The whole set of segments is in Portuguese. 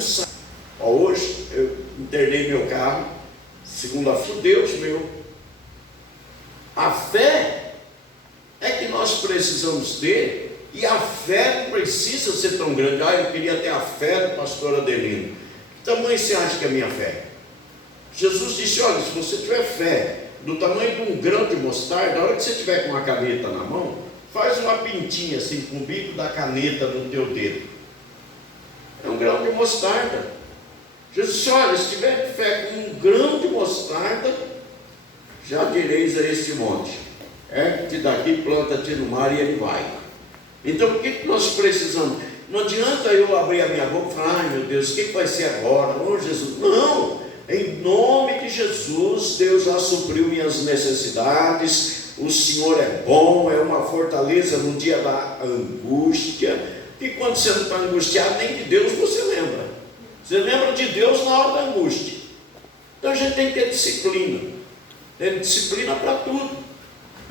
não sai. Hoje eu internei meu carro, segunda-feira, Deus meu. A fé é que nós precisamos ter, e a fé não precisa ser tão grande. Eu queria ter a fé do pastor Adelino. Que tamanho você acha que é a minha fé? Jesus disse: olha, se você tiver fé do tamanho de um grão de mostarda, na hora que você tiver com uma caneta na mão, faz uma pintinha assim com o bico da caneta no teu dedo. É um grão de mostarda. Jesus disse: olha, se tiver fé com um grão de mostarda, já direis a este monte: ergue-te daqui, planta-te no mar, e ele vai. Então o que nós precisamos? Não adianta eu abrir a minha boca e falar: ai meu Deus, o que vai ser agora? Oh Jesus, não! Em nome de Jesus, Deus já supriu minhas necessidades. O Senhor é bom, é uma fortaleza no dia da angústia. E quando você não está angustiado, nem de Deus você lembra. Você lembra de Deus na hora da angústia. Então a gente tem que ter disciplina. Ter disciplina para tudo.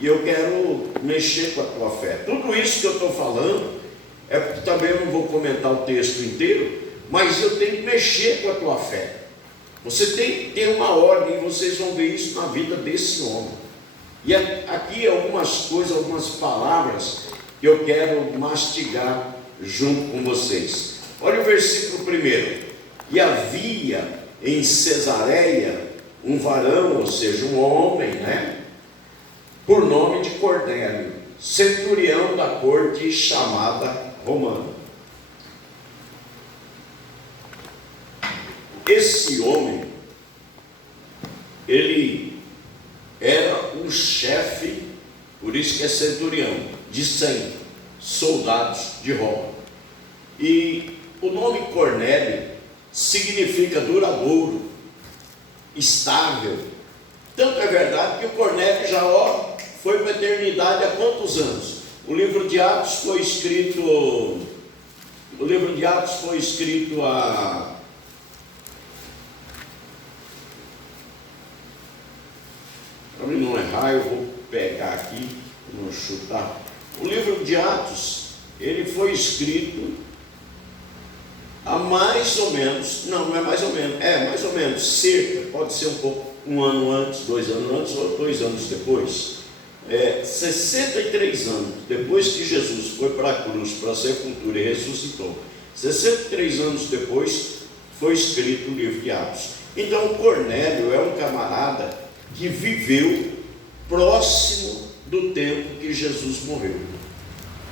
E eu quero mexer com a tua fé. Tudo isso que eu estou falando é porque também eu não vou comentar o texto inteiro, mas eu tenho que mexer com a tua fé. Você tem que ter uma ordem, e vocês vão ver isso na vida desse homem. E aqui algumas coisas, algumas palavras que eu quero mastigar junto com vocês. Olha o versículo 1. E havia em Cesareia um varão, ou seja, um homem, por nome de Cornélio, centurião da corte chamada romana. Esse homem, ele era um chefe, por isso que é centurião, de 100 soldados de Roma. E o nome Cornélio significa duradouro, estável. Tanto é verdade que o Cornélio já foi para a eternidade há quantos anos? O livro de Atos foi escrito há... Para mim não errar, eu vou pegar aqui, não chutar. O livro de Atos, ele foi escrito há mais ou menos, não é mais ou menos, mais ou menos, cerca, pode ser um pouco, um ano antes, 2 anos antes, ou 2 anos depois, 63 anos depois que Jesus foi para a cruz, para a sepultura e ressuscitou, 63 anos depois foi escrito o livro de Atos. Então Cornélio é um camarada que viveu próximo do tempo que Jesus morreu.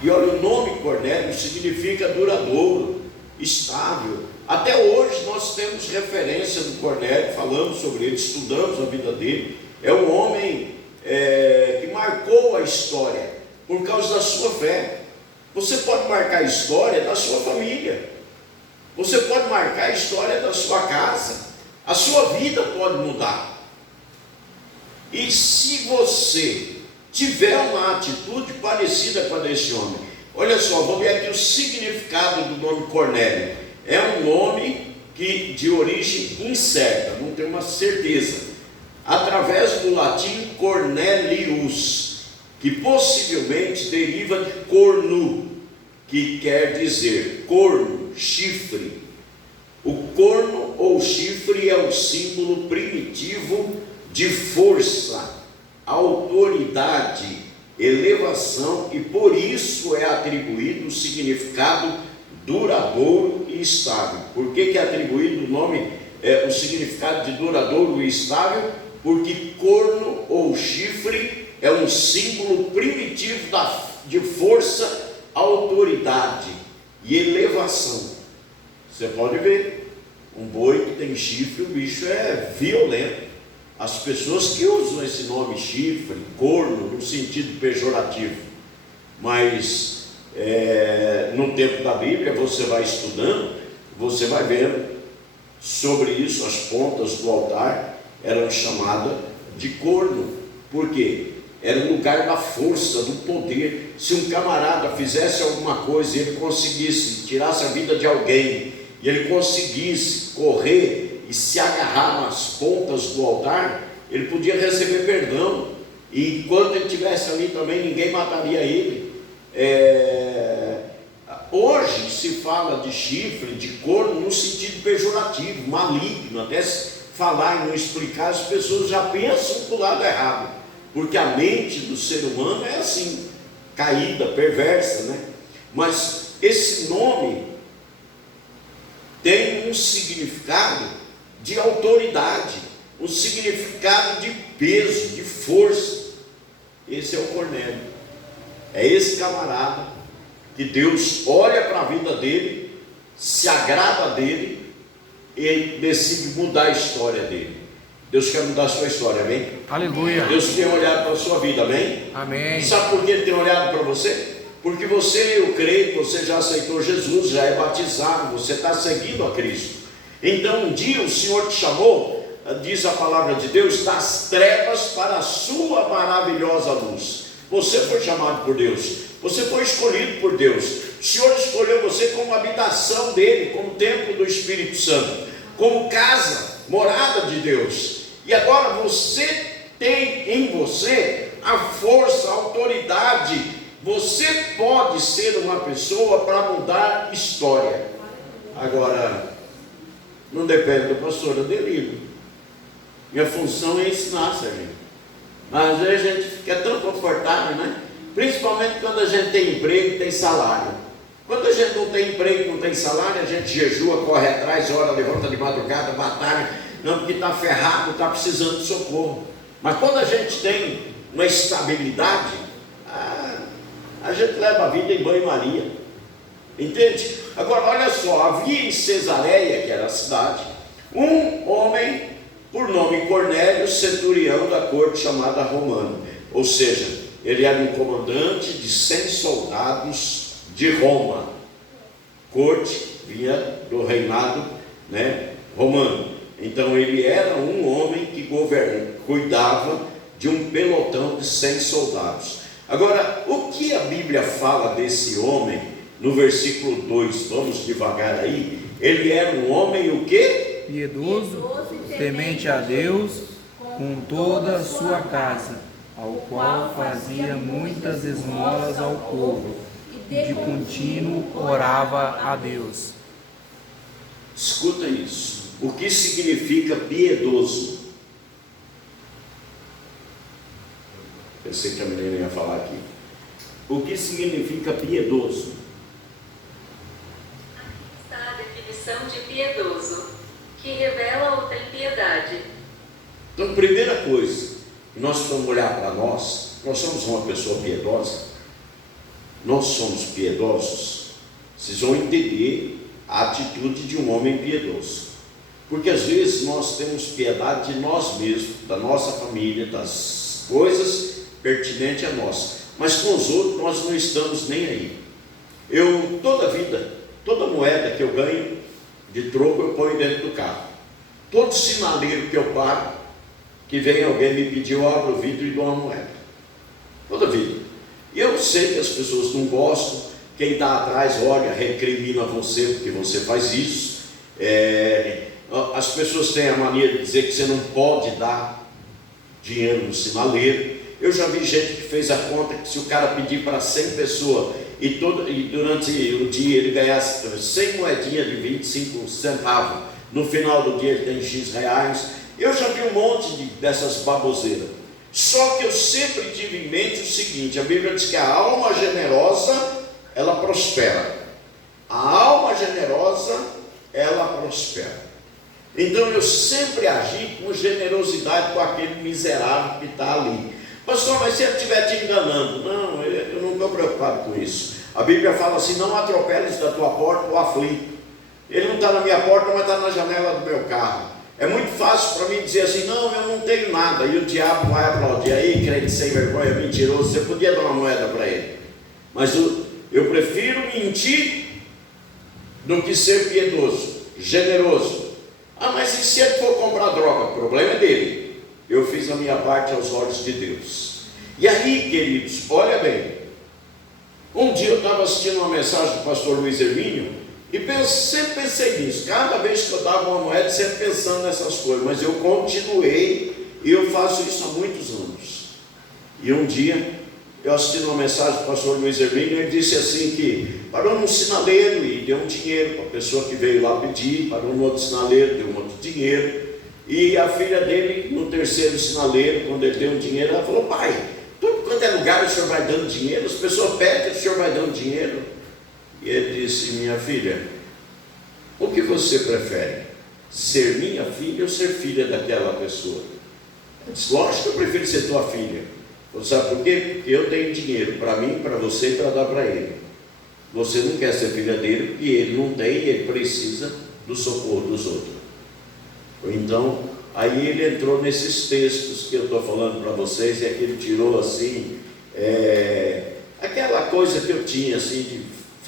E olha, o nome Cornélio significa duradouro, estável. Até hoje nós temos referência do Cornélio, falamos sobre ele, estudamos a vida dele. É um homem que marcou a história por causa da sua fé. Você pode marcar a história da sua família, você pode marcar a história da sua casa, a sua vida pode mudar. E se você tiver uma atitude parecida com a desse homem, olha só, vou ver aqui o significado do nome Cornélio. É um nome de origem incerta, não tem uma certeza, através do latim Cornelius, que possivelmente deriva de cornu, que quer dizer corno, chifre. O corno ou chifre é o símbolo primitivo de força, autoridade, elevação, e por isso é atribuído o significado duradouro e estável. Por que é atribuído o nome, o significado de duradouro e estável? Porque corno ou chifre é um símbolo primitivo de força, autoridade e elevação. Você pode ver, um boi que tem chifre, o bicho é violento. As pessoas que usam esse nome chifre, corno, no sentido pejorativo, mas no tempo da Bíblia você vai estudando, você vai vendo sobre isso. As pontas do altar eram chamadas de corno. Por quê? Era o lugar da força, do poder. Se um camarada fizesse alguma coisa e ele conseguisse, tirasse a vida de alguém, e ele conseguisse correr e se agarrar nas pontas do altar, ele podia receber perdão, e enquanto ele estivesse ali também, ninguém mataria ele. hoje se fala de chifre, de corno, no sentido pejorativo, maligno. Até se falar e não explicar, as pessoas já pensam para o lado errado, porque a mente do ser humano é assim, caída, perversa, né? Mas esse nome tem um significado de autoridade, um significado de peso, de força. Esse é o Cornélio, é esse camarada que Deus olha para a vida dele, se agrada dele e decide mudar a história dele. Deus quer mudar a sua história, amém? Aleluia. Deus tem olhado para a sua vida, amém? Amém. Sabe por que Ele tem olhado para você? Porque você, eu creio que você já aceitou Jesus, já é batizado, você está seguindo a Cristo. Então um dia o Senhor te chamou, diz a palavra de Deus, das trevas para a sua maravilhosa luz. Você foi chamado por Deus, você foi escolhido por Deus. O Senhor escolheu você como habitação dele, como templo do Espírito Santo, como casa, morada de Deus. E agora você tem em você a força, a autoridade. Você pode ser uma pessoa para mudar história. Agora, não depende do pastor Adelino. Minha função é ensinar, Sérgio. Mas às vezes a gente fica tão confortável, né? Principalmente quando a gente tem emprego e tem salário. Quando a gente não tem emprego, não tem salário, a gente jejua, corre atrás, ora, levanta de madrugada, batalha, não, porque está ferrado, está precisando de socorro. Mas quando a gente tem uma estabilidade, a gente leva a vida em banho-maria, entende? Agora olha só, havia em Cesareia, que era a cidade, um homem por nome Cornélio, centurião da corte chamada romana. Ou seja, ele era um comandante de 100 soldados de Roma. Corte vinha do reinado, né, romano. Então ele era um homem que cuidava de um pelotão de 100 soldados. Agora, o que a Bíblia fala desse homem, no versículo 2, vamos devagar aí. Ele era um homem o quê? Piedoso, temente a Deus, com toda a sua casa, ao qual fazia muitas esmolas ao povo, e de contínuo orava a Deus. Escuta isso. O que significa piedoso? Pensei que a menina ia falar aqui. O que significa piedoso? Aqui está a definição de piedoso, que revela ou tem piedade. Então, primeira coisa, nós vamos olhar para nós somos uma pessoa piedosa, nós somos piedosos. Vocês vão entender a atitude de um homem piedoso, porque às vezes nós temos piedade de nós mesmos, da nossa família, das coisas pertinente a nós, mas com os outros nós não estamos nem aí. Eu, toda vida, toda moeda que eu ganho de troco eu ponho dentro do carro. Todo sinaleiro que eu paro, que vem alguém me pedir, eu abro o vidro e dou uma moeda. Toda vida. E eu sei que as pessoas não gostam, quem está atrás olha, recrimina você porque você faz isso. As pessoas têm a mania de dizer que você não pode dar dinheiro no sinaleiro. Eu já vi gente que fez a conta que se o cara pedir para 100 pessoas e durante o dia ele ganhasse 100 moedinhas de 25 centavos, no final do dia ele tem X reais. Eu já vi um monte dessas baboseiras. Só que eu sempre tive em mente o seguinte: a Bíblia diz que a alma generosa, ela prospera. A alma generosa, ela prospera. Então eu sempre agi com generosidade com aquele miserável que está ali. Pastor, mas se ele estiver te enganando? Não, eu não estou preocupado com isso. A Bíblia fala assim: não atropeles da tua porta o aflito. Ele não está na minha porta, mas está na janela do meu carro. É muito fácil para mim dizer assim: não, eu não tenho nada. E o diabo vai aplaudir. Aí, crente sem vergonha, mentiroso, você podia dar uma moeda para ele. Mas eu prefiro mentir do que ser piedoso, generoso. Ah, mas e se ele for comprar droga? O problema é dele. Eu fiz a minha parte aos olhos de Deus. E aí, queridos, olha bem. Um dia eu estava assistindo uma mensagem do pastor Luiz Hermínio e sempre pensei nisso. Cada vez que eu dava uma moeda, sempre pensando nessas coisas. Mas eu continuei e eu faço isso há muitos anos. E um dia eu assisti uma mensagem do pastor Luiz Hermínio, ele disse assim que parou num sinaleiro e deu um dinheiro para a pessoa que veio lá pedir, parou no outro sinaleiro, deu um outro dinheiro, e a filha dele, no terceiro sinaleiro, quando ele deu um dinheiro, ela falou: pai, tudo quanto é lugar o senhor vai dando dinheiro, as pessoas pedem, o senhor vai dando dinheiro. E ele disse: minha filha, o que você prefere? Ser minha filha ou ser filha daquela pessoa? Eu disse: lógico que eu prefiro ser tua filha. Você sabe por quê? Porque eu tenho dinheiro para mim, para você e para dar para ele. Você não quer ser filha dele porque ele não tem e ele precisa do socorro dos outros. Então, aí ele entrou nesses textos que eu estou falando para vocês, e aqui ele tirou assim, aquela coisa que eu tinha assim, de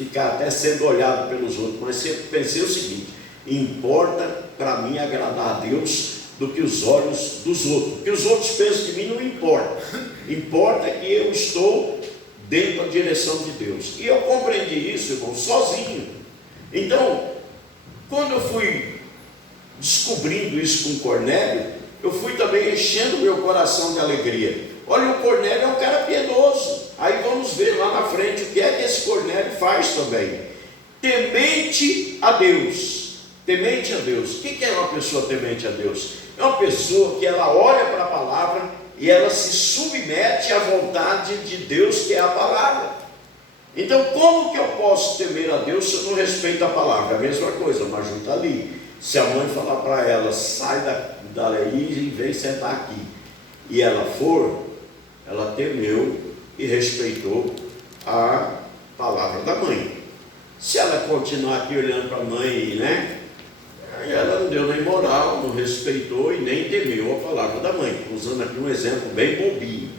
ficar até sendo olhado pelos outros, mas sempre pensei o seguinte: importa para mim agradar a Deus do que os olhos dos outros. O que os outros pensam de mim não importa. Importa que eu estou dentro da direção de Deus. E eu compreendi isso, irmão, sozinho. Então, quando eu fui descobrindo isso com Cornélio, eu fui também enchendo meu coração de alegria. Olha, o Cornélio é um cara piedoso. Aí vamos ver lá na frente o que é que esse Cornélio faz também. Temente a Deus. Temente a Deus. O que é uma pessoa temente a Deus? É uma pessoa que ela olha para a palavra e ela se submete à vontade de Deus, que é a palavra. Então, como que eu posso temer a Deus se eu não respeito a palavra? É a mesma coisa, mas junto ali. Se a mãe falar para ela: sai daí e vem sentar aqui, e ela for, ela temeu e respeitou a palavra da mãe. Se ela continuar aqui olhando para a mãe, né? Ela não deu nem moral, não respeitou e nem temeu a palavra da mãe. Usando aqui um exemplo bem bobinho.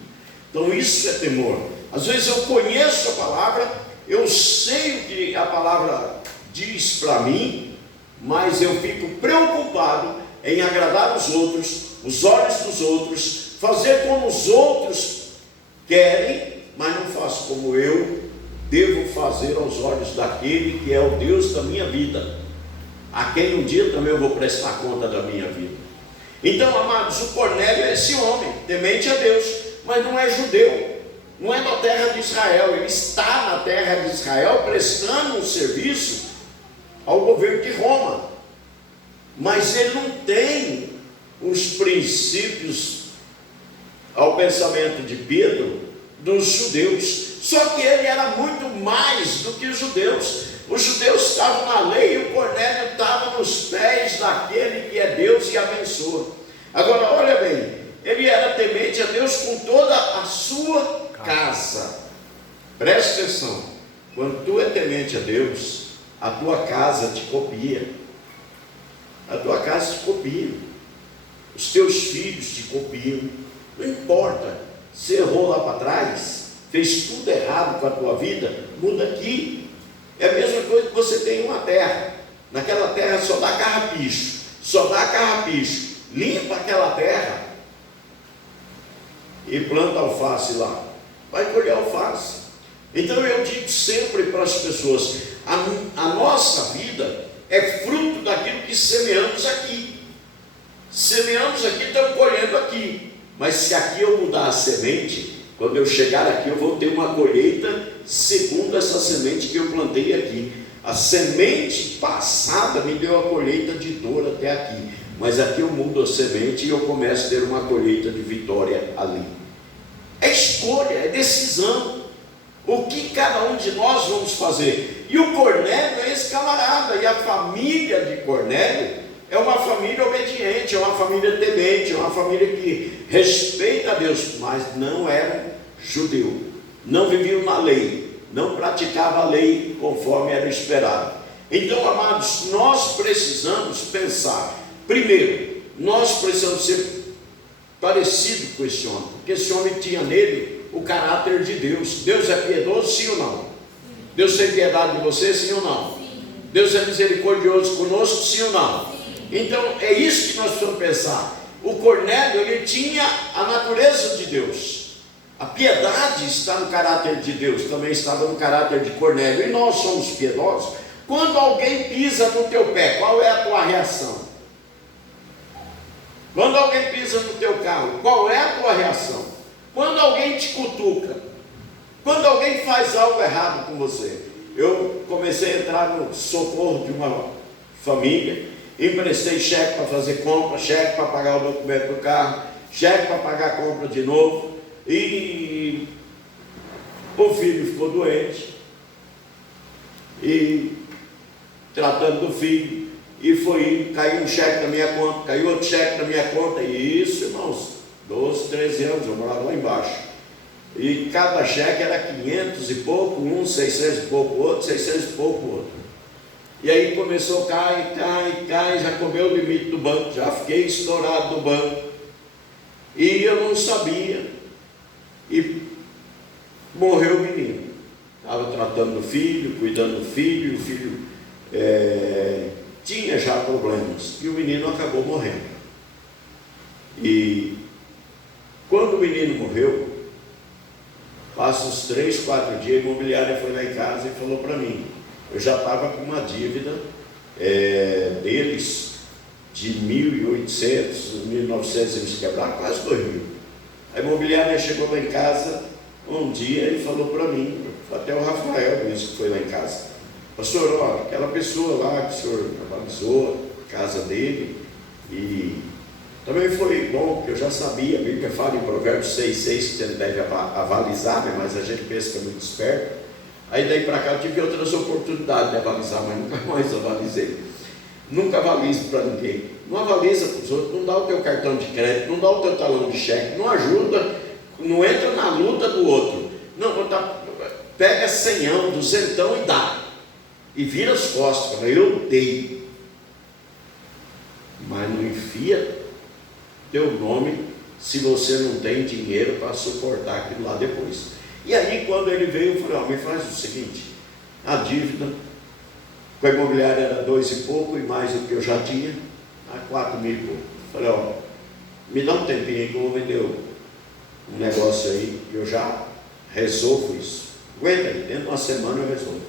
Então isso é temor. Às vezes eu conheço a palavra, eu sei o que a palavra diz para mim, mas eu fico preocupado em agradar os outros, os olhos dos outros, fazer como os outros querem, mas não faço como eu devo fazer aos olhos daquele que é o Deus da minha vida, a quem um dia também eu vou prestar conta da minha vida. Então, amados, o Cornélio é esse homem, temente a Deus, mas não é judeu, não é da terra de Israel. Ele está na terra de Israel prestando um serviço ao governo de Roma, mas ele não tem os princípios ao pensamento de Pedro dos judeus. Só que ele era muito mais do que os judeus. Os judeus estavam na lei e o Cornélio estava nos pés daquele que é Deus e abençoa. Agora, olha bem, ele era temente a Deus com toda a sua casa. Preste atenção, quando tu é temente a Deus, a tua casa te copia. A tua casa te copia. Os teus filhos te copiam. Não importa, você errou lá para trás, fez tudo errado com a tua vida, muda aqui. É a mesma coisa que você tem uma terra. Naquela terra só dá carrapicho. Só dá carrapicho. Limpa aquela terra e planta alface lá. Vai colher alface. Então eu digo sempre para as pessoas: a nossa vida é fruto daquilo que semeamos aqui. Semeamos aqui, estamos colhendo aqui. Mas se aqui eu mudar a semente, quando eu chegar aqui eu vou ter uma colheita segundo essa semente que eu plantei aqui. A semente passada me deu a colheita de dor até aqui, mas aqui eu mudo a semente e eu começo a ter uma colheita de vitória ali. É escolha, é decisão. O que cada um de nós vamos fazer? E o Cornélio é esse camarada, e a família de Cornélio é uma família obediente, é uma família temente, é uma família que respeita a Deus, mas não era judeu, não viviam na lei, não praticava a lei conforme era esperado. Então, amados, nós precisamos pensar. Primeiro, nós precisamos ser parecidos com esse homem, porque esse homem tinha nele o caráter de Deus. Deus é piedoso, sim ou não? Deus tem piedade de você, sim ou não? Deus é misericordioso conosco, sim ou não? Então, é isso que nós precisamos pensar. O Cornélio, ele tinha a natureza de Deus. A piedade está no caráter de Deus, também estava no caráter de Cornélio. E nós somos piedosos. Quando alguém pisa no teu pé, qual é a tua reação? Quando alguém pisa no teu carro, qual é a tua reação? Quando alguém te cutuca, Quando alguém faz algo errado com você, eu comecei a entrar no socorro de uma família, emprestei cheque para fazer compra, cheque para pagar o documento do carro, cheque para pagar a compra de novo, e o filho ficou doente, e tratando do filho, e foi, caiu um cheque na minha conta, caiu outro cheque na minha conta, e isso, irmãos, 12, 13 anos, eu morava lá embaixo, e cada cheque era 500 e pouco, um 600 e pouco, outro 600 e pouco, outro. E aí começou, cai, já comeu o limite do banco, já fiquei estourado do banco, e eu não sabia, e morreu o menino. Estava tratando do filho, cuidando do filho, o filho tinha já problemas, e o menino acabou morrendo. E quando o menino morreu, passa uns 3, 4 dias, a imobiliária foi lá em casa e falou para mim, eu já estava com uma dívida deles de 1.800, 1.900, eles quebraram quase 2.000. A imobiliária chegou lá em casa um dia e falou para mim, até o Rafael mesmo que foi lá em casa, pastor, ó, aquela pessoa lá que o senhor avalizou a casa dele, e também foi bom, porque eu já sabia, a Bíblia fala em Provérbios 6,6 que você não deve avalizar, né? Mas a gente pensa que é muito esperto. Aí daí para cá eu tive outras oportunidades de avalizar, mas nunca mais avalizei. Nunca avalizo para ninguém. Não avaliza para os outros, não dá o teu cartão de crédito, não dá o teu talão de cheque, não ajuda, não entra na luta do outro. Não, pega 100, 200 e dá. E vira as costas, fala, eu dei. Mas não enfia teu nome se você não tem dinheiro para suportar aquilo lá depois. E aí quando ele veio, eu falei, ó, me faz o seguinte, a dívida com a imobiliária era 2 e pouco, e mais do que eu já tinha, a 4.000 e pouco. Falei, ó, me dá um tempinho aí que eu vou vender um negócio aí, que eu já resolvo isso. Aguenta aí, dentro de uma semana eu resolvo.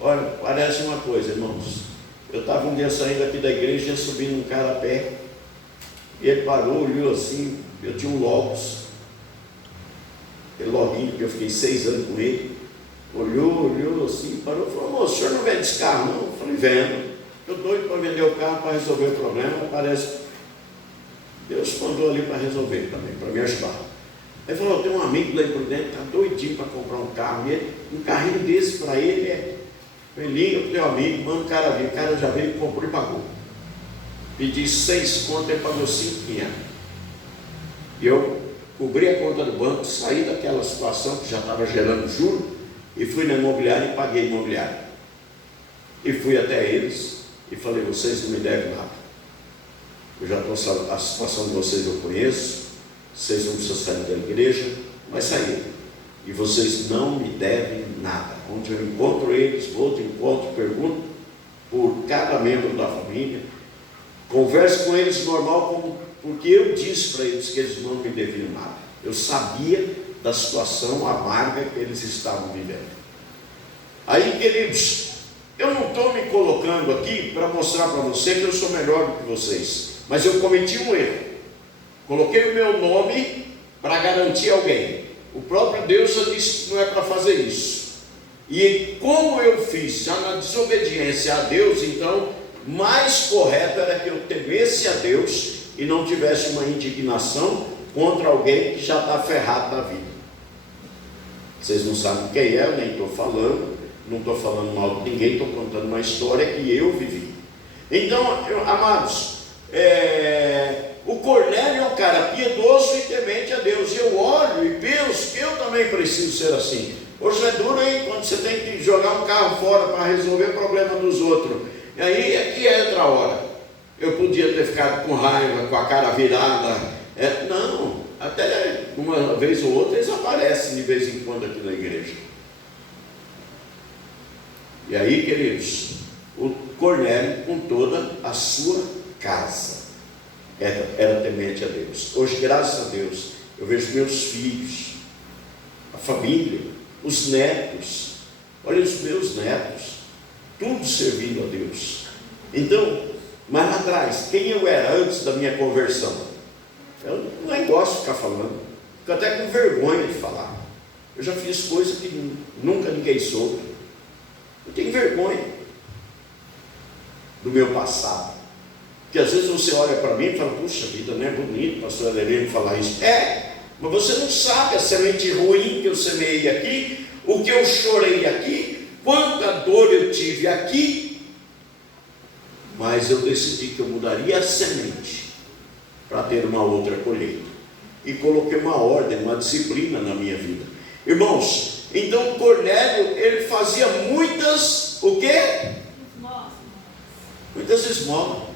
Olha, parece uma coisa, irmãos, eu estava um dia saindo aqui da igreja, subindo um cara a pé, e ele parou, olhou assim, eu tinha um Logos, aquele loguinho que eu fiquei 6 anos com ele, olhou assim, parou e falou, moço, o senhor não vende esse carro não? Eu falei, vendo, estou doido para vender o carro para resolver o problema, parece, Deus mandou ali para resolver também, para me ajudar. Ele falou, tem um amigo lá em Prudente, está doidinho para comprar um carro, e um carrinho desse para ele, liga para o teu amigo, manda o cara vir, o cara já veio, comprou e pagou. Pedi 6 contas, ele pagou 5.500. E eu cobri a conta do banco, saí daquela situação que já estava gerando juros, e fui na imobiliária e paguei a imobiliária. E fui até eles e falei, vocês não me devem nada. Eu já estou, a situação de vocês eu conheço, vocês não precisam sair da igreja, mas saíram. E vocês não me devem nada. Onde eu encontro eles, vou de encontro, pergunto por cada membro da família, converso com eles normal, porque eu disse para eles que eles não me deviam nada. Eu sabia da situação amarga que eles estavam vivendo. Aí, queridos, eu não estou me colocando aqui para mostrar para você que eu sou melhor do que vocês, mas eu cometi um erro. Coloquei o meu nome para garantir alguém. O próprio Deus já disse que não é para fazer isso. E como eu fiz já na desobediência a Deus, então mais correto era que eu temesse a Deus e não tivesse uma indignação contra alguém que já está ferrado na vida. Vocês não sabem quem é, eu nem estou falando, não estou falando mal de ninguém, estou contando uma história que eu vivi. Então, amados, o Cornélio é um cara piedoso e temente a Deus. Eu olho e penso que eu também preciso ser assim. Hoje é duro, hein? Quando você tem que jogar um carro fora para resolver o problema dos outros. E aí aqui entra a hora. Eu podia ter ficado com raiva, com a cara virada. Não, até uma vez ou outra eles aparecem de vez em quando aqui na igreja. E aí, queridos, o Cornélio com toda a sua casa era temente a Deus. Hoje, graças a Deus, eu vejo meus filhos, a família, os netos, olha os meus netos, tudo servindo a Deus. Então, mas lá atrás, quem eu era antes da minha conversão? Eu não gosto de ficar falando, fico até com vergonha de falar. Eu já fiz coisas que nunca ninguém soube. Eu tenho vergonha do meu passado. Porque às vezes você olha para mim e fala, puxa vida, não é bonito, pastor Adelino, falar isso. É, mas você não sabe a semente ruim que eu semeei aqui, o que eu chorei aqui, quanta dor eu tive aqui. Mas eu decidi que eu mudaria a semente para ter uma outra colheita. E coloquei uma ordem, uma disciplina na minha vida. Irmãos, então Cornélio, ele fazia muitas, o quê? Muitas esmolas.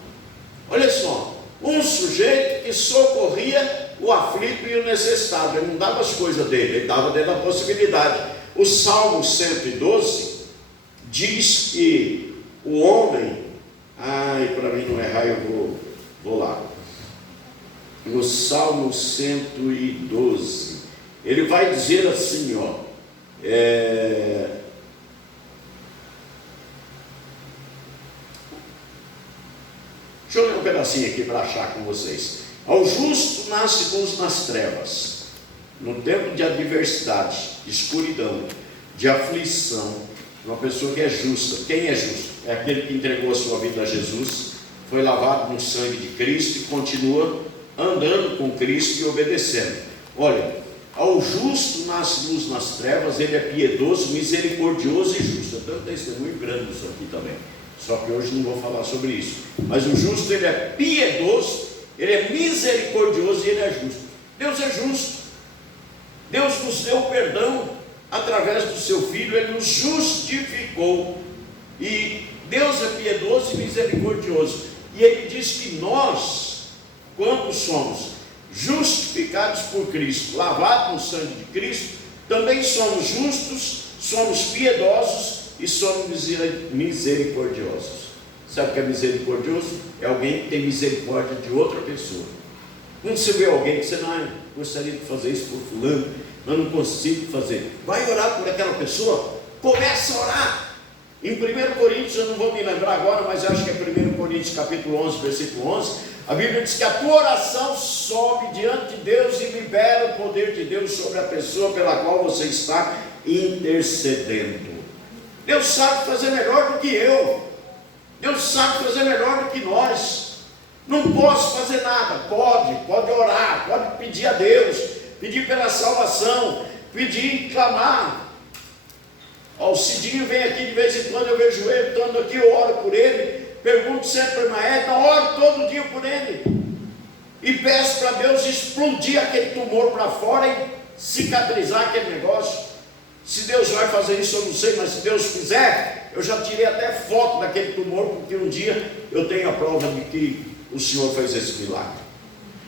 Olha só, um sujeito que socorria o aflito e o necessitado. Ele não dava as coisas dele, ele dava dentro da possibilidade. O Salmo 112 diz que o homem, para mim não errar eu vou lá. No Salmo 112, ele vai dizer assim, ó, deixa eu ler um pedacinho aqui para achar com vocês. Ao justo nasce luz nas trevas, no tempo de adversidade, de escuridão, de aflição, uma pessoa que é justa. Quem é justo? É aquele que entregou a sua vida a Jesus, foi lavado no sangue de Cristo e continua andando com Cristo e obedecendo. Olha, ao justo nasce luz nas trevas, ele é piedoso, misericordioso e justo. Eu tenho um testemunho grande disso aqui também, só que hoje não vou falar sobre isso. Mas o justo, ele é piedoso, ele é misericordioso e ele é justo. Deus é justo. Deus nos deu perdão através do seu Filho, ele nos justificou. E Deus é piedoso e misericordioso. E ele diz que nós, quando somos justificados por Cristo, lavados no sangue de Cristo, também somos justos, somos piedosos e somos misericordiosos. Sabe o que é misericordioso? É alguém que tem misericórdia de outra pessoa. Quando você vê alguém que você gostaria de fazer isso por fulano, mas não consigo fazer, vai orar por aquela pessoa, começa a orar. Em 1 Coríntios, eu não vou me lembrar agora, mas acho que é 1 Coríntios capítulo 11, versículo 11, a Bíblia diz que a tua oração sobe diante de Deus e libera o poder de Deus sobre a pessoa pela qual você está intercedendo. Deus sabe fazer melhor do que eu. Deus sabe fazer melhor do que nós. Não posso fazer nada. Pode orar, pode pedir a Deus, pedir pela salvação, pedir, clamar. O Cidinho vem aqui de vez em quando, eu vejo ele, estando aqui, eu oro por ele, pergunto sempre para a irmã Edna, oro todo dia por ele, e peço para Deus explodir aquele tumor para fora e cicatrizar aquele negócio. Se Deus vai fazer isso eu não sei, mas se Deus fizer, eu já tirei até foto daquele tumor, porque um dia eu tenho a prova de que o Senhor fez esse milagre.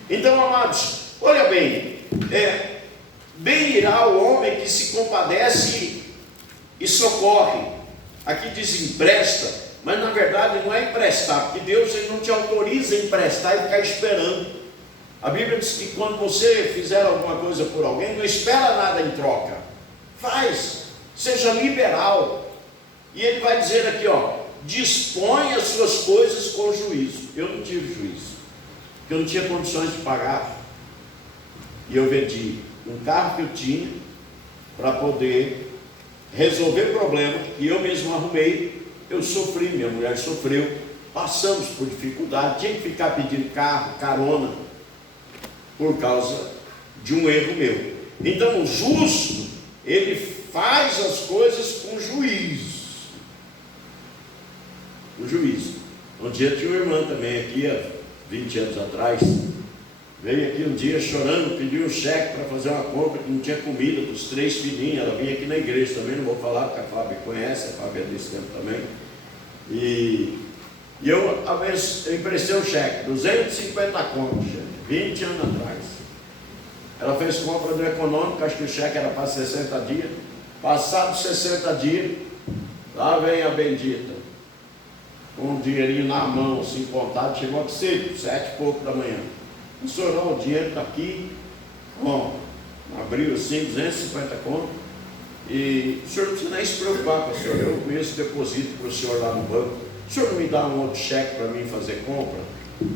Então, amados, olha bem, bem irá o homem que se compadece e socorre. Aqui diz empresta, mas na verdade não é emprestar, porque Deus ele não te autoriza a emprestar e ficar esperando. A Bíblia diz que quando você fizer alguma coisa por alguém, não espera nada em troca. Faz, seja liberal. E ele vai dizer aqui, dispõe as suas coisas com juízo. Eu não tive juízo, porque eu não tinha condições de pagar. E eu vendi um carro que eu tinha para poder resolver problema que eu mesmo arrumei. Eu sofri, minha mulher sofreu, passamos por dificuldade, tinha que ficar pedindo carro, carona, por causa de um erro meu. Então o justo, ele faz as coisas com juízo. O juízo. Um dia tinha uma irmã também aqui, há 20 anos atrás, veio aqui um dia chorando, pediu um cheque para fazer uma compra que não tinha comida para os 3 filhinhos. Ela vinha aqui na igreja também, não vou falar porque a Fábio conhece, a Fábio é desse tempo também. E eu emprestei um cheque, 250 contos, 20 anos atrás. Ela fez compra do econômico, acho que o cheque era para 60 dias. Passados 60 dias, lá vem a bendita, com um dinheirinho na mão, assim, contado, chegou aqui cedo, 7 e pouco da manhã. O senhor, não, o dinheiro está aqui, bom, abriu assim, 250 contos, e o senhor não precisa nem se preocupar, pastor, eu conheço deposito para o senhor lá no banco, o senhor não me dá um outro cheque para mim fazer compra?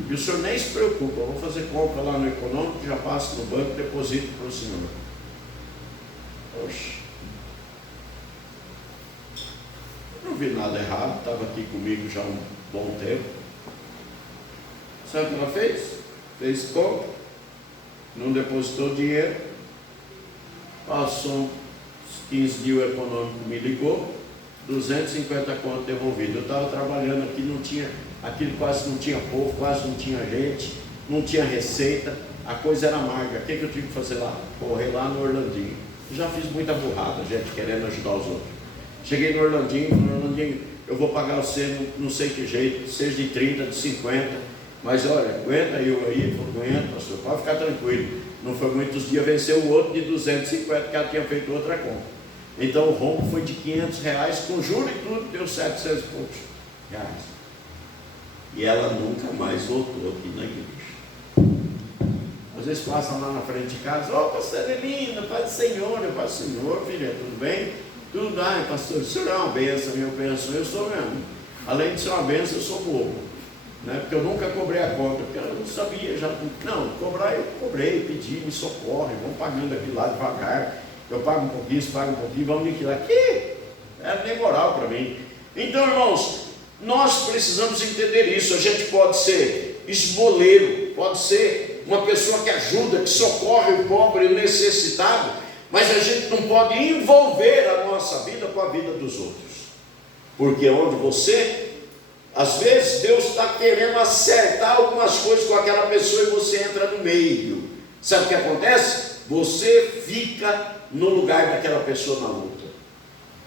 E o senhor nem se preocupa, eu vou fazer compra lá no econômico, já passo no banco, deposito para o senhor. Poxa, não vi nada errado, estava aqui comigo já há um bom tempo. Sabe o que ela fez? Fez compra, não depositou dinheiro, passou uns 15 dias, o econômico me ligou, 250 conto devolvido. Eu estava trabalhando aqui, não tinha, aquilo quase não tinha povo, quase não tinha gente, não tinha receita, a coisa era amarga. O que eu tive que fazer lá? Correr lá no Orlandinho. Já fiz muita burrada, gente querendo ajudar os outros. Cheguei no Orlandinho, eu vou pagar você, não sei que jeito, seja de 30, de 50, mas olha, aguenta eu aí, aguenta, pastor, pode ficar tranquilo. Não foi muitos dias, venceu o outro de 250, que ela tinha feito outra compra. Então o rombo foi de R$500, com juros e tudo, deu 700 e poucos reais. E ela nunca mais voltou aqui na igreja. Às vezes passam lá na frente de casa, pastor Adelina, paz do Senhor, eu faço Senhor, filha, tudo bem? Tudo, pastor, o senhor é uma benção, eu penso, eu sou mesmo. Além de ser uma benção, eu sou bobo. Né? Porque eu nunca cobrei a conta, porque eu não sabia, não, cobrar eu cobrei, pedi, me socorre, vamos pagando aqui lá devagar, eu pago um pouquinho, você paga um pouquinho, vamos liquidar. Que era nem moral para mim. Então, irmãos, nós precisamos entender isso. A gente pode ser esmoleiro, pode ser uma pessoa que ajuda, que socorre o pobre e o necessitado, mas a gente não pode envolver a nossa vida com a vida dos outros, porque onde você, às vezes Deus está querendo acertar algumas coisas com aquela pessoa e você entra no meio. Sabe o que acontece? Você fica no lugar daquela pessoa na luta,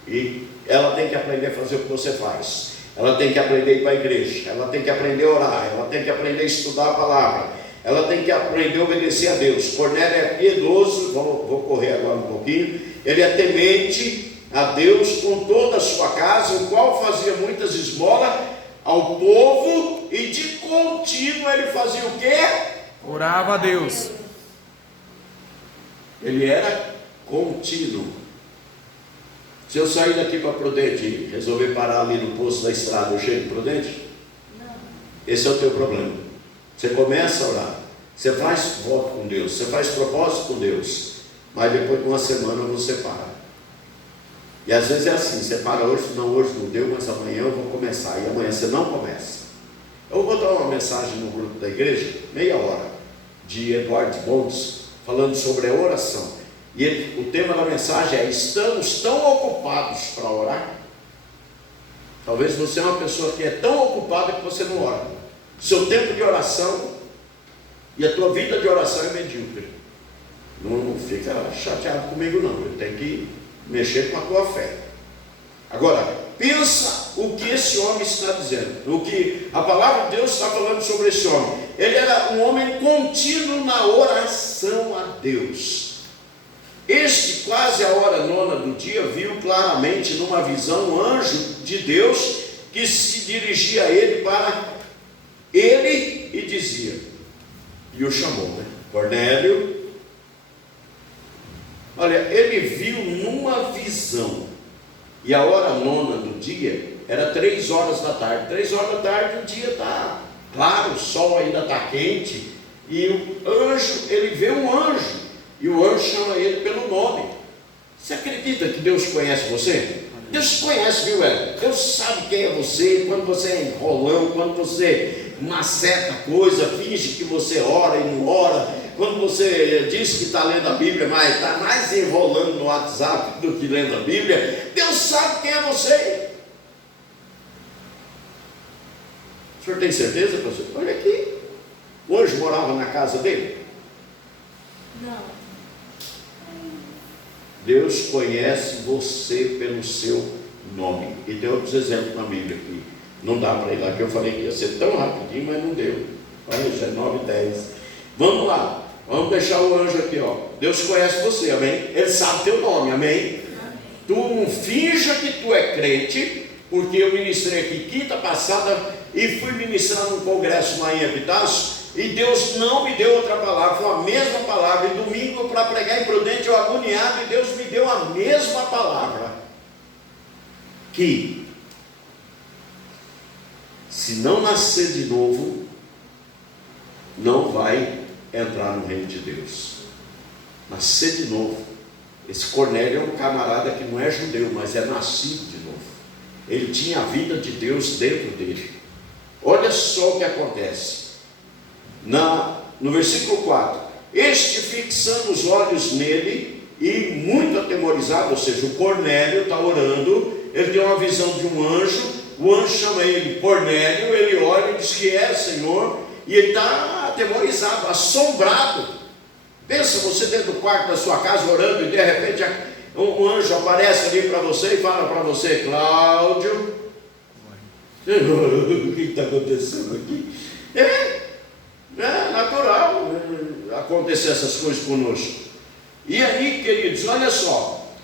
e ela tem que aprender a fazer o que você faz. Ela tem que aprender a ir para a igreja, ela tem que aprender a orar, ela tem que aprender a estudar a palavra, ela tem que aprender a obedecer a Deus. Cornélio é piedoso, vou correr agora um pouquinho, ele é temente a Deus com toda a sua casa, o qual fazia muitas esmolas ao povo, e de contínuo ele fazia o quê? Orava a Deus. Ele era contínuo. Se eu sair daqui para Prudente e resolver parar ali no posto da estrada, eu chego em Prudente? Não. Esse é o teu problema. Você começa a orar, você faz voto com Deus, você faz propósito com Deus, mas depois de uma semana você para. E às vezes é assim, você para hoje não deu, mas amanhã eu vou começar, e amanhã você não começa. Eu vou botar uma mensagem no grupo da igreja, meia hora, de Edward Bonds, falando sobre a oração. E o tema da mensagem é: estamos tão ocupados para orar? Talvez você é uma pessoa que é tão ocupada que você não ora. Seu tempo de oração e a tua vida de oração é medíocre. Não fica chateado comigo não, eu tenho que mexer com a tua fé. Agora, pensa o que esse homem está dizendo, o que a palavra de Deus está falando sobre esse homem. Ele era um homem contínuo na oração a Deus. Este, quase a hora nona do dia, viu claramente numa visão um anjo de Deus que se dirigia a ele para ele e dizia, e o chamou, Cornélio. Olha, ele viu numa visão, e a hora nona do dia era 3 horas da tarde. 3 horas da tarde o dia está claro, o sol ainda está quente, e o anjo, ele vê um anjo, e o anjo chama ele pelo nome. Você acredita que Deus conhece você? Deus conhece, viu, velho? Deus sabe quem é você, quando você é enrolão, quando você maceta coisa, finge que você ora e não ora, quando você diz que está lendo a Bíblia, mas está mais enrolando no WhatsApp do que lendo a Bíblia. Deus sabe quem é você. O senhor tem certeza, pastor? Olha aqui, o anjo morava na casa dele? Não. Deus conhece você pelo seu nome. E tem outros exemplos na Bíblia aqui. Não dá para ir lá, que eu falei que ia ser tão rapidinho, mas não deu. Olha, já é 9:10. Vamos lá, vamos deixar o anjo aqui, ó. Deus conhece você, amém? Ele sabe teu nome, amém? Tu não finja que tu é crente, porque eu ministrei aqui quinta passada e fui ministrar num congresso lá em Epitácio, e Deus não me deu outra palavra, foi a mesma palavra. E domingo, para pregar em Prudente, eu agoniado, e Deus me deu a mesma palavra, que se não nascer de novo, não vai entrar no reino de Deus. Nascer de novo. Esse Cornélio é um camarada que não é judeu, mas é nascido de novo. Ele tinha a vida de Deus dentro dele. Olha só o que acontece. No versículo 4: este, fixando os olhos nele e muito atemorizado, ou seja, o Cornélio está orando, ele tem uma visão de um anjo, o anjo chama ele Cornélio, ele olha e diz que é Senhor, e ele está atemorizado, assombrado. Pensa você dentro do quarto da sua casa orando, e de repente um anjo aparece ali para você e fala para você: Cláudio, o que está acontecendo aqui? É natural acontecer essas coisas conosco. E aí, queridos, olha só,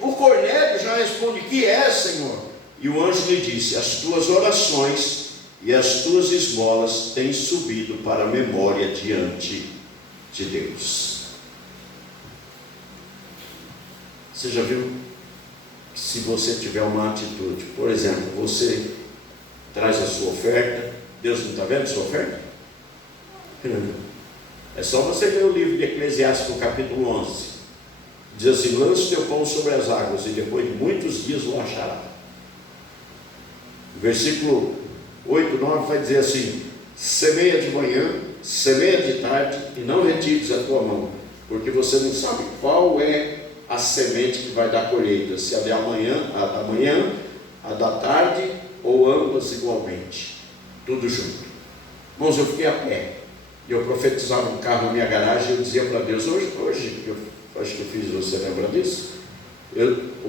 o Cornélio já responde: que é, Senhor? E o anjo lhe disse: as tuas orações e as tuas esmolas têm subido para a memória diante de Deus. Você já viu que se você tiver uma atitude, por exemplo, você traz a sua oferta, Deus não está vendo a sua oferta? É só você ler o livro de Eclesiastes, capítulo 11. Diz assim: lança o teu pão sobre as águas, e depois de muitos dias o achará. Versículo 8, 9 vai dizer assim: semeia de manhã, semeia de tarde, e não retires a tua mão, porque você não sabe qual é a semente que vai dar colheita, se a da manhã, a da tarde, ou ambas igualmente, tudo junto. Irmãos, eu fiquei a pé, e eu profetizava um carro na minha garagem, e eu dizia para Deus, hoje, eu acho que eu fiz, você lembra disso?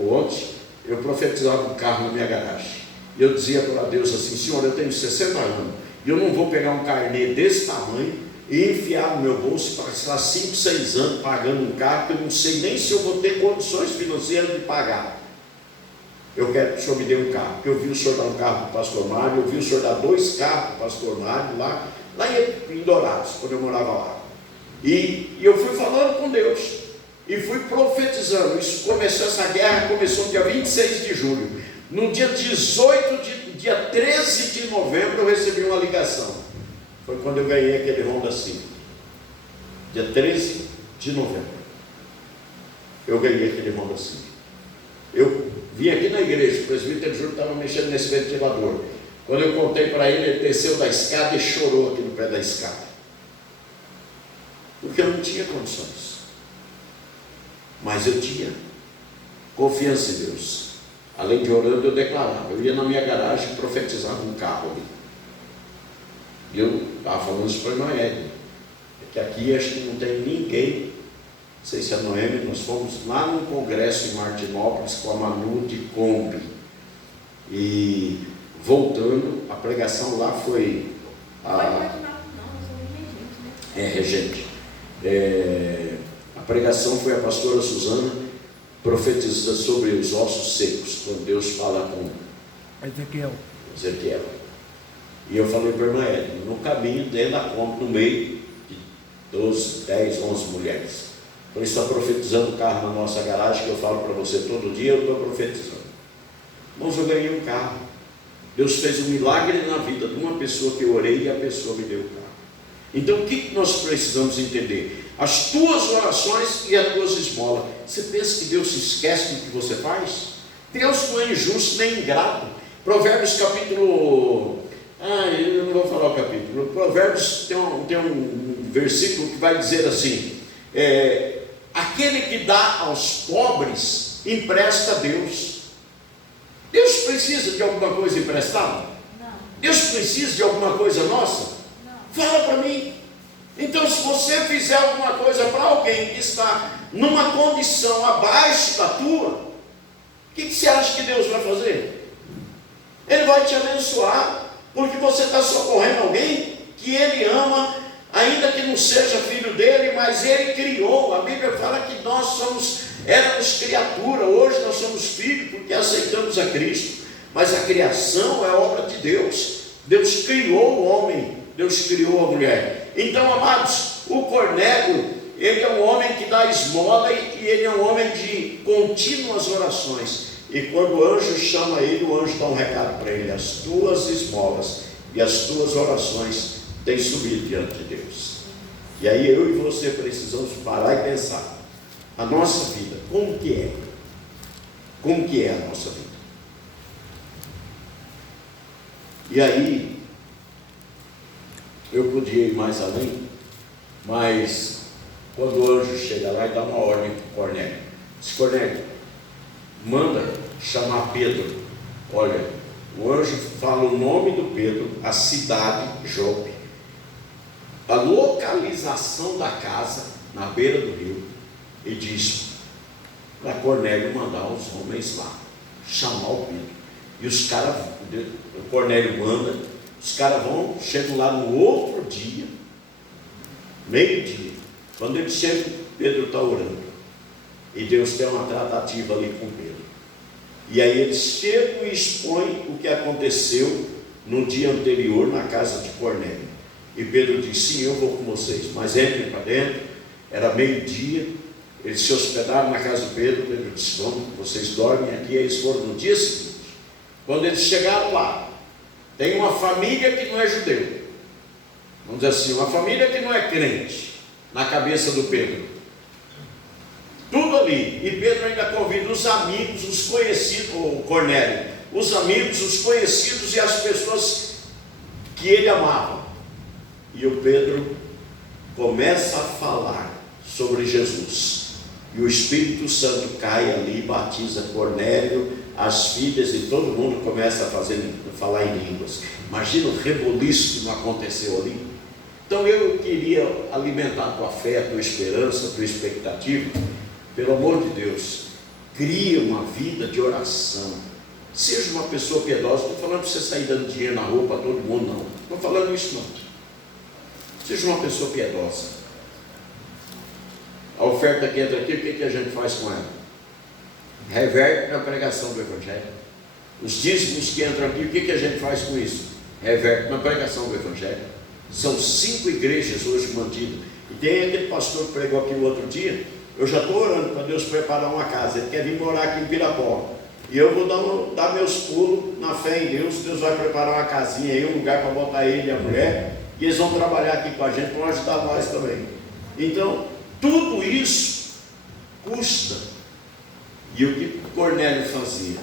Ontem, eu profetizava um carro na minha garagem, e eu dizia para Deus assim: Senhor, eu tenho 60 anos, e eu não vou pegar um carnê desse tamanho e enfiar no meu bolso para passar 5, 6 anos pagando um carro que eu não sei nem se eu vou ter condições financeiras de pagar. Eu quero que o Senhor me dê um carro, porque eu vi o Senhor dar um carro para o pastor Mário, eu vi o Senhor dar 2 carros para o pastor Mário lá em Dourados, quando eu morava lá. E eu fui falando com Deus, e fui profetizando. Isso começou, essa guerra começou no dia 26 de julho. No dia 13 de novembro eu recebi uma ligação. Foi quando eu ganhei aquele Honda Civic. Dia 13 de novembro eu ganhei aquele Honda Civic. Eu vim aqui na igreja, o presbítero Júlio estava mexendo nesse ventilador. Quando eu contei para ele, ele desceu da escada e chorou aqui no pé da escada, porque eu não tinha condições, mas eu tinha confiança em Deus. Além de orando, eu declarava. Eu ia na minha garagem e profetizava um carro ali. E eu estava falando isso para a Noemi, que aqui acho que não tem ninguém, não sei se a Noemi, nós fomos lá num congresso em Martinópolis com a Manu de Kombi, e voltando, a pregação lá foi regente. A pregação foi a pastora Suzana, profetiza sobre os ossos secos, quando Deus fala com Ezequiel. E eu falei para a irmã Edna, no caminho, dentro da Kombi, no meio de 12, 10, 11 mulheres. Então está profetizando o carro na nossa garagem, que eu falo para você todo dia, eu estou profetizando. Irmãos, eu ganhei um carro. Deus fez um milagre na vida de uma pessoa que eu orei, e a pessoa me deu o carro. Então o que nós precisamos entender? As tuas orações e as tuas esmolas. Você pensa que Deus se esquece do que você faz? Deus não é injusto nem ingrato. Provérbios capítulo... eu não vou falar o capítulo. Provérbios tem um versículo que vai dizer assim: aquele que dá aos pobres empresta a Deus. Deus precisa de alguma coisa emprestada? Não. Deus precisa de alguma coisa nossa? Não. Fala para mim. Então, se você fizer alguma coisa para alguém que está numa condição abaixo da tua, o que você acha que Deus vai fazer? Ele vai te abençoar, porque você está socorrendo alguém que Ele ama, ainda que não seja filho dele, mas Ele criou. A Bíblia fala que nós éramos criatura, hoje nós somos filhos porque aceitamos a Cristo, mas a criação é obra de Deus. Deus criou o homem, Deus criou a mulher. Então, amados, o Cornélio, ele é um homem que dá esmola, e ele é um homem de contínuas orações. E quando o anjo chama ele, o anjo dá um recado para ele: as tuas esmolas e as tuas orações têm subido diante de Deus. E aí eu e você precisamos parar e pensar: a nossa vida, como que é? Como que é a nossa vida? E aí, eu podia ir mais além, mas quando o anjo chega lá e dá uma ordem para Cornélio, diz: Cornélio, manda chamar Pedro. Olha, o anjo fala o nome do Pedro, a cidade, Jope, a localização da casa, na beira do rio, e diz para Cornélio mandar os homens lá, chamar o Pedro. E os caras, o Cornélio manda, os caras vão, chegam lá no outro dia, meio-dia. Quando eles chegam, Pedro está orando. E Deus tem uma tratativa ali com Pedro. E aí eles chegam e expõem o que aconteceu no dia anterior na casa de Cornélio. E Pedro diz: sim, eu vou com vocês, mas entrem para dentro. Era meio-dia, eles se hospedaram na casa de Pedro. Pedro disse: vamos, vocês dormem aqui. Aí eles foram no dia seguinte. Quando eles chegaram lá, tem uma família que não é judeu, vamos dizer assim, uma família que não é crente, na cabeça do Pedro, tudo ali. E Pedro ainda convida os amigos, os conhecidos, o Cornélio, os amigos, os conhecidos e as pessoas que ele amava. E o Pedro começa a falar sobre Jesus, e o Espírito Santo cai ali e batiza Cornélio, as filhas, e todo mundo começa a falar em línguas. Imagina o reboliço que não aconteceu ali. Então eu queria alimentar a tua fé, a tua esperança, a tua expectativa. Pelo amor de Deus, cria uma vida de oração. Seja uma pessoa piedosa. Não estou falando para você sair dando dinheiro na rua para todo mundo, não. Não estou falando isso, não. Seja uma pessoa piedosa. A oferta que entra aqui, o que a gente faz com ela? Reverte na pregação do Evangelho. Os dízimos que entram aqui, o que a gente faz com isso? Reverte na pregação do Evangelho. São 5 igrejas hoje mantidas. E tem aquele pastor que pregou aqui o outro dia. Eu já estou orando para Deus preparar uma casa. Ele quer vir morar aqui em Pirapó. E eu vou dar meus pulos na fé em Deus. Deus vai preparar uma casinha aí, um lugar para botar ele e a mulher. E eles vão trabalhar aqui com a gente, vão ajudar nós também. Então, tudo isso custa. E o que Cornélio fazia?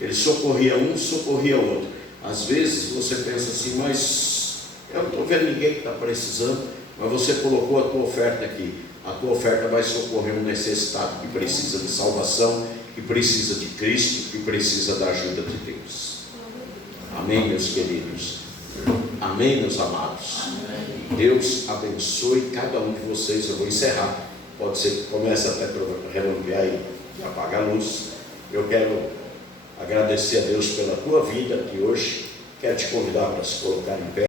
Ele socorria um, socorria outro. Às vezes você pensa assim: mas eu não estou vendo ninguém que está precisando. Mas você colocou a tua oferta aqui. A tua oferta vai socorrer um necessitado que precisa de salvação, que precisa de Cristo, que precisa da ajuda de Deus. Amém, meus queridos? Amém, meus amados? Deus abençoe cada um de vocês. Eu vou encerrar. Pode ser que comece até a relampear e apagar a luz. Eu quero agradecer a Deus pela tua vida aqui hoje. Quero te convidar para se colocar em pé.